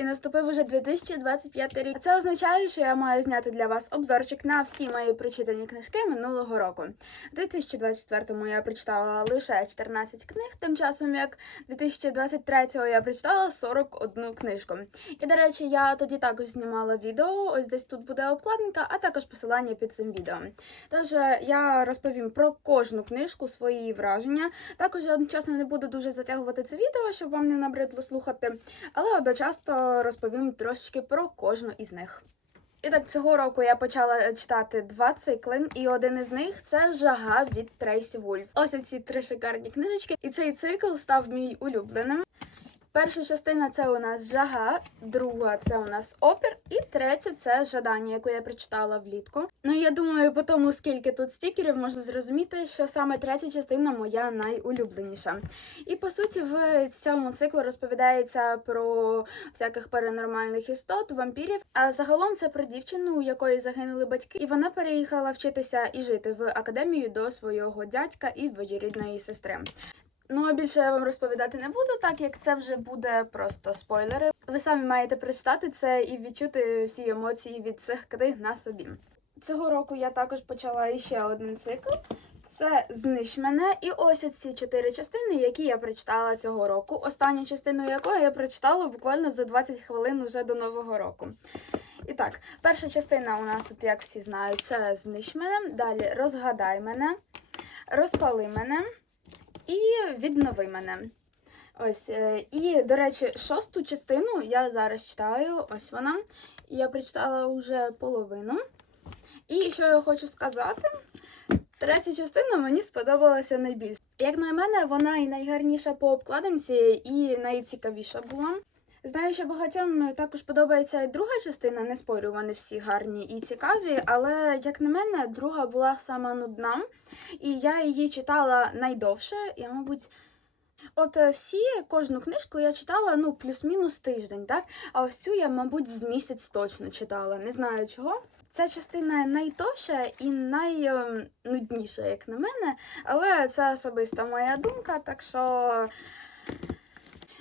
і наступив уже 2025 рік. Це означає, що я маю зняти для вас обзорчик на всі мої прочитані книжки минулого року. В 2024-му я прочитала лише 14 книг, тим часом як 2023-го я прочитала 41 книжку. І, до речі, я тоді також знімала відео, ось десь тут буде обкладинка, а також посилання під цим відео. Тож е, я розповім про кожну книжку, свої враження. Також я одночасно не буду дуже затягувати це відео, щоб вам не набридло слухати, але одночасно розповім трошечки про кожну із них. І так, цього року я почала читати два цикли, і один із них це Жага від Трейсі Вульф. Ось ці три шикарні книжечки, і цей цикл став мій улюбленим. Перша частина це у нас жага, друга це у нас опір, і третя це жадання, яку я прочитала влітку. Ну я думаю, по тому скільки тут стікерів можна зрозуміти, що саме третя частина моя найулюбленіша. І по суті, в цьому циклу розповідається про всяких паранормальних істот, вампірів. А загалом це про дівчину, у якої загинули батьки, і вона переїхала вчитися і жити в академію до свого дядька і двоюрідної сестри. Ну, а більше я вам розповідати не буду, так як це вже буде просто спойлери. Ви самі маєте прочитати це і відчути всі емоції від цих книг на собі. Цього року я також почала ще один цикл. Це знищ мене, і ось ці чотири частини, які я прочитала цього року. Останню частину якої я прочитала буквально за 20 хвилин уже до нового року. І так, перша частина у нас тут, як всі знають, це знищ мене. Далі розгадай мене, розпали мене і віднови мене. Ось, е, і, до речі, шосту частину я зараз читаю. Ось вона. Я прочитала вже половину. І що я хочу сказати, третя частина мені сподобалася найбільше. Як на мене, вона і найгарніша по обкладинці, і найцікавіша була. Знаю, що багатьом також подобається і друга частина, не спорю, вони всі гарні і цікаві, але, як на мене, друга була сама нудна, і я її читала найдовше. Я, мабуть, от е, всі, кожну книжку я читала ну, плюс-мінус тиждень, так? А ось цю я, мабуть, з місяць точно читала. Не знаю чого. Ця частина найдовша і найнудніша, як на мене, але це особиста моя думка, так що.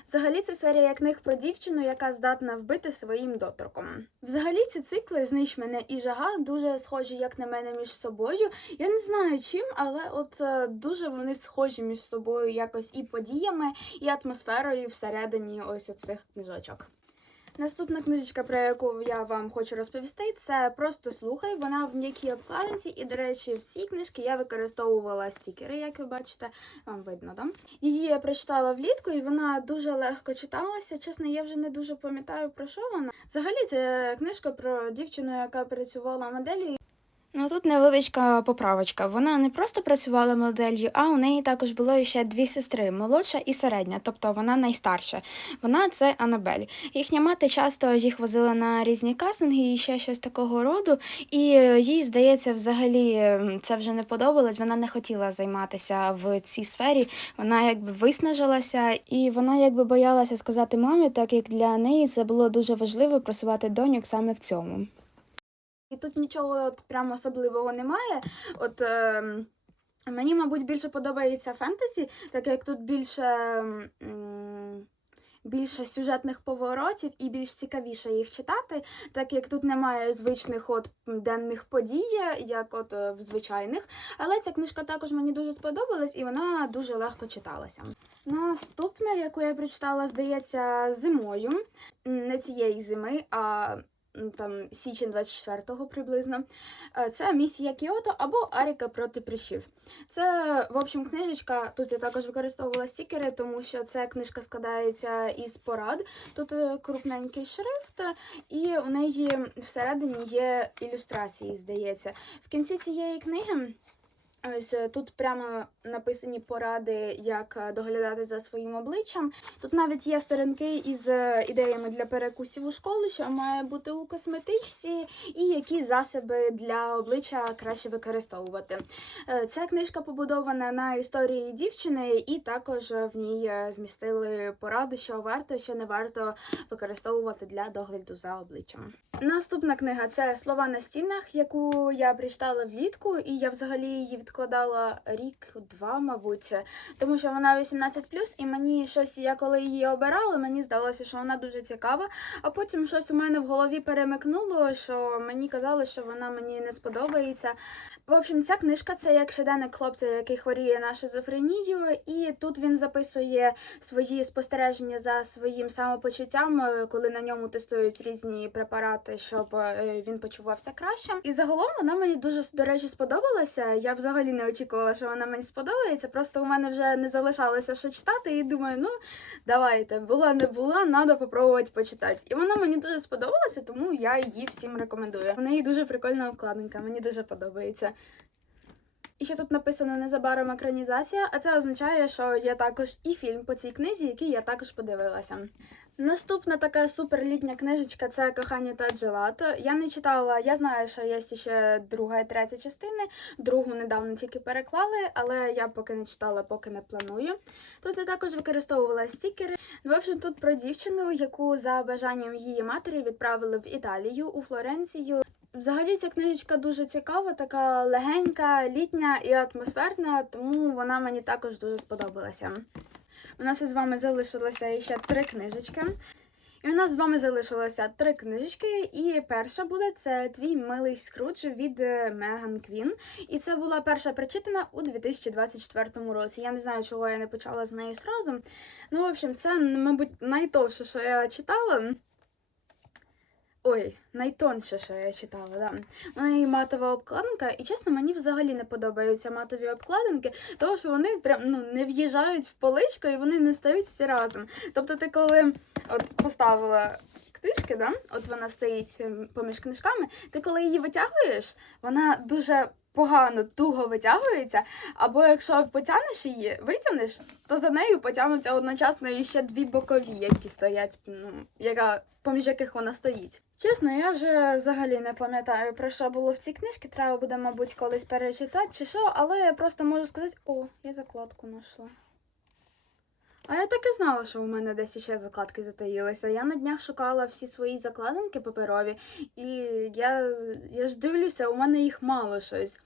Взагалі, це серія книг про дівчину, яка здатна вбити своїм доторком. Взагалі, ці цикли знищ мене і жага дуже схожі, як на мене, між собою. Я не знаю чим, але от е, дуже вони схожі між собою якось і подіями, і атмосферою всередині ось цих книжочок. Наступна книжечка, про яку я вам хочу розповісти, це просто слухай. Вона в м'якій обкладинці, і, до речі, в цій книжці я використовувала стікери, як ви бачите, вам видно, да? Її я прочитала влітку, і вона дуже легко читалася. Чесно, я вже не дуже пам'ятаю про що вона. Взагалі, це книжка про дівчину, яка працювала моделлю. Ну тут невеличка поправочка. Вона не просто працювала моделлю, а у неї також було ще дві сестри молодша і середня, тобто вона найстарша. Вона це Анабель. Їхня мати часто їх возила на різні кастинги і ще щось такого роду. І е, їй, здається, взагалі це вже не подобалось. Вона не хотіла займатися в цій сфері. Вона якби виснажилася, і вона якби боялася сказати мамі, так як для неї це було дуже важливо просувати доньок саме в цьому. І тут нічого от прямо особливого немає. От е, мені, мабуть, більше подобається фентезі, так як тут більше. м, Більше сюжетних поворотів і більш цікавіше їх читати, так як тут немає звичних от денних подій, як от е, в звичайних. Але ця книжка також мені дуже сподобалась і вона дуже легко читалася. Наступна, яку я прочитала, здається, зимою, не цієї зими, а там січень 24-го приблизно. Е, Це місія Кіото або Аріка проти прищів. Це, в общем, книжечка. Тут я також використовувала стікери, тому що ця книжка складається із порад. Тут е, крупненький шрифт, і у неї всередині є ілюстрації, здається. В кінці цієї книги. Ось е, тут прямо написані поради, як е, доглядати за своїм обличчям. Тут навіть є сторінки із е, ідеями для перекусів у школу, що має бути у косметичці, і які засоби для обличчя краще використовувати. Ця книжка побудована на історії дівчини, і також в ній вмістили поради, що варто, що не варто використовувати для догляду за обличчям. Наступна книга це Слова на стінах, яку я прочитала влітку, і я взагалі її відкладала рік-два, мабуть, тому що вона 18 і мені щось, я коли її обирала, мені здалося, що вона дуже цікава. А потім щось у мене в голові перемикнуло, що мені казали, що вона мені не сподобається. В общем, ця книжка це як щоденник хлопця, який хворіє на шизофренію, і тут він записує свої спостереження за своїм самопочуттям, е, коли на ньому тестують різні препарати, щоб е, він почувався краще. І загалом вона мені дуже до речі сподобалася. Я взагалі не очікувала, що вона мені сподобається. Просто у мене вже не залишалося що читати, і думаю, ну давайте, була не була, треба попробувати почитати. І вона мені дуже сподобалася, тому я її всім рекомендую. У неї дуже прикольна обкладинка, мені дуже подобається. І ще тут написано незабаром екранізація, а це означає, що є також і фільм по цій книзі, який я також подивилася. Наступна така суперлітня книжечка це Кохання та Джелато. Я не читала, я знаю, що є ще друга і третя частини. Другу недавно тільки переклали, але я поки не читала, поки не планую. Тут я також використовувала стікери. В общем, тут про дівчину, яку за бажанням її матері відправили в Італію у Флоренцію. Взагалі ця книжечка дуже цікава, така легенька, літня і атмосферна, тому вона мені також дуже сподобалася. У нас із вами залишилося ще три книжечки. І у нас з вами залишилося три книжечки, і перша буде це Твій милий скрудж від е, Меган Квін. І це була перша прочитана у 2024 році. Я не знаю, чого я не почала з нею зразу. Ну, в общем, це, мабуть, найтовше, що я читала. Ой, найтонше, що я читала, да. У неї матова обкладинка, і чесно, мені взагалі не подобаються матові обкладинки, тому що вони прям ну, не в'їжджають в поличку і вони не стають всі разом. Тобто, ти коли от поставила книжки, да? от вона стоїть ем, поміж книжками, ти коли її витягуєш, вона дуже погано туго витягується, або якщо потягнеш її, витягнеш, то за нею потягнуться одночасно і ще дві бокові, які стоять, ну, яка, поміж яких вона стоїть. Чесно, я вже взагалі не пам'ятаю, про що було в цій книжці. Треба буде, мабуть, колись перечитати чи що, але я просто можу сказати, о, я закладку знайшла. А я так і знала, що у мене десь ще закладки затаїлися. Я на днях шукала всі свої закладинки паперові, і я, я ж дивлюся, у мене їх мало щось.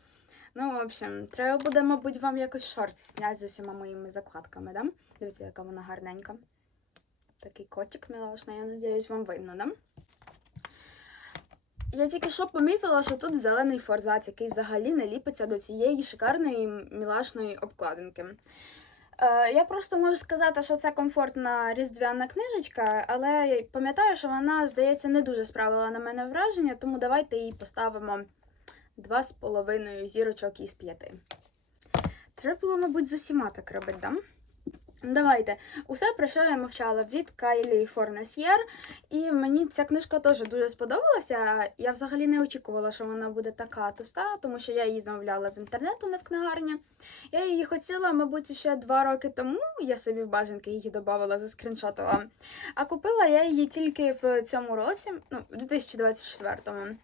Ну, в общем, треба буде, мабуть, вам якось шорт зняти з усіма моїми закладками, да? Дивіться, яка вона гарненька. Такий котик мілашний, я надіюсь, вам видно, да? Я тільки що помітила, що тут зелений форзац, який взагалі не ліпиться до цієї шикарної мілашної обкладинки. Е, я просто можу сказати, що це комфортна різдвяна книжечка, але я пам'ятаю, що вона, здається, не дуже справила на мене враження, тому давайте їй поставимо два з половиною зірочок із п'яти. Треба було, мабуть, з усіма так робити, да? Давайте. Усе, про що я мовчала від Кайлі Форнесьєр. І мені ця книжка теж дуже сподобалася. Я взагалі не очікувала, що вона буде така товста, тому що я її замовляла з інтернету, не в книгарні. Я її хотіла, мабуть, ще два роки тому. Я собі в бажанки її додавала, заскріншотила. А купила я її тільки в цьому році, ну, в 2024-му.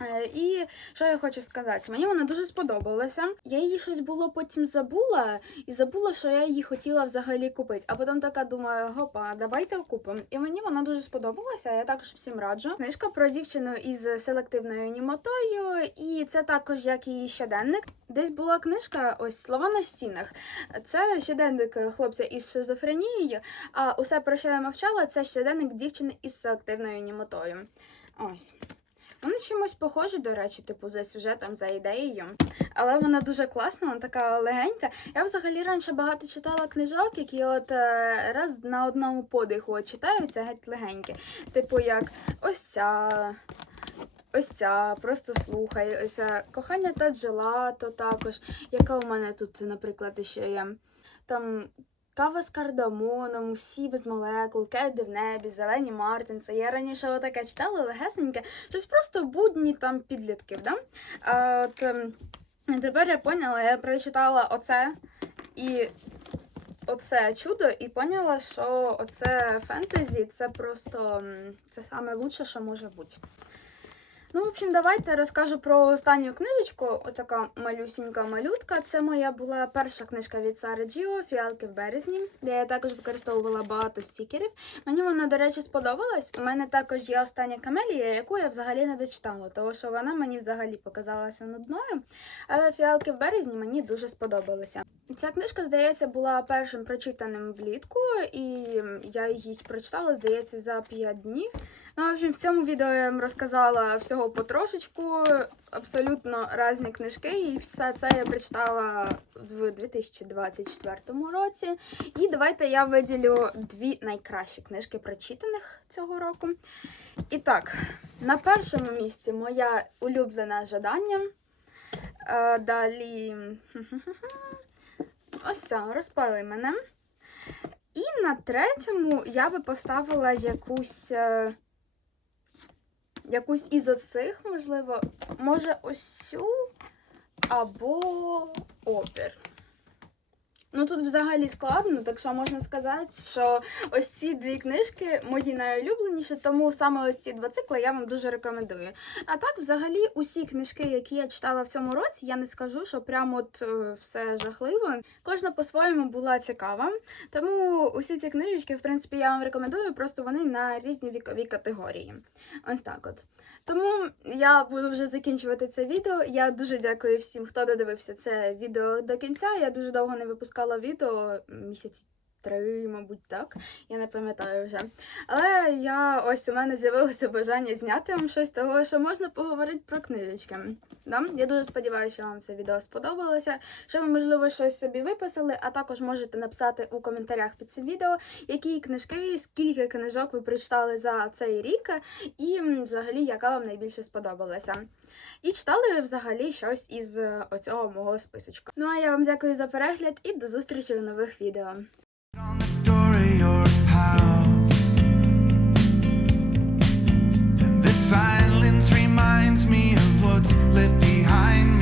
Е, І що я хочу сказати? Мені вона дуже сподобалася. Я її щось було потім забула, і забула, що я її хотіла взагалі купити. А потім така думаю, гопа, давайте купимо. І мені вона дуже сподобалася. Я також всім раджу. Книжка про дівчину із селективною німотою, і це також як її щоденник. Десь була книжка, ось слова на стінах. Це щоденник хлопця із шизофренією. А усе про що я мовчала, це щоденник дівчини із селективною німотою. Ось. Вони чимось похожі, до речі, типу за сюжетом, за ідеєю. Але вона дуже класна, вона така легенька. Я взагалі раніше багато читала книжок, які от е, раз на одному подиху от читаю, геть легенькі. Типу, як ось ця. Ось ця, просто слухай, ось ця кохання та джелато також. Яка у мене тут, наприклад, ще є. Там Кава з кардамоном, усі без молекул, кеди в небі, зелені мартинці. Я раніше отаке читала легесеньке, щось просто будні там підлітків. Да? А, от, ем, тепер я поняла, я прочитала оце і оце чудо, і поняла, що оце фентезі це просто це саме лучше, що може бути. Ну, в общем, давайте розкажу про останню книжечку. Отака малюсінька малютка. Це моя була перша книжка від Сари Джіо Фіалки в березні, де я також використовувала багато стікерів. Мені вона, до речі, сподобалась. У мене також є остання камелія, яку я взагалі не дочитала, тому що вона мені взагалі показалася нудною. Але фіалки в березні мені дуже сподобалися. Ця книжка, здається, була першим прочитаним влітку, і я її прочитала, здається, за 5 днів. Ну, в общем, в цьому відео я вам розказала всього потрошечку, абсолютно різні книжки, і все це я прочитала в 2024 році. І давайте я виділю дві найкращі книжки прочитаних цього року. І так, на першому місці моя улюблена жадання. Е, Далі. Ось це розпали мене. І на третьому я би поставила якусь. е, Якусь із оцих, можливо, може ось цю або опір. Ну тут взагалі складно, так що можна сказати, що ось ці дві книжки мої найулюбленіші, тому саме ось ці два цикли я вам дуже рекомендую. А так, взагалі, усі книжки, які я читала в цьому році, я не скажу, що прямо от е, все жахливо. Кожна по-своєму була цікава. Тому усі ці книжечки, в принципі, я вам рекомендую, просто вони на різні вікові категорії. Ось так от. Тому я буду вже закінчувати це відео. Я дуже дякую всім, хто додивився це відео до кінця. Я дуже довго не випускала відео місяць. Три, мабуть, так, я не пам'ятаю вже. Але я ось у мене з'явилося бажання зняти вам щось того, що можна поговорити про книжечки. Да? Я дуже сподіваюся, що вам це відео сподобалося. Що ви, можливо, щось собі виписали, а також можете написати у коментарях під цим відео, які книжки, скільки книжок ви прочитали за цей рік, і взагалі, яка вам найбільше сподобалася. І читали ви взагалі щось із е, оцього мого списочка. Ну а я вам дякую за перегляд і до зустрічі в нових відео. silence reminds me of what's left behind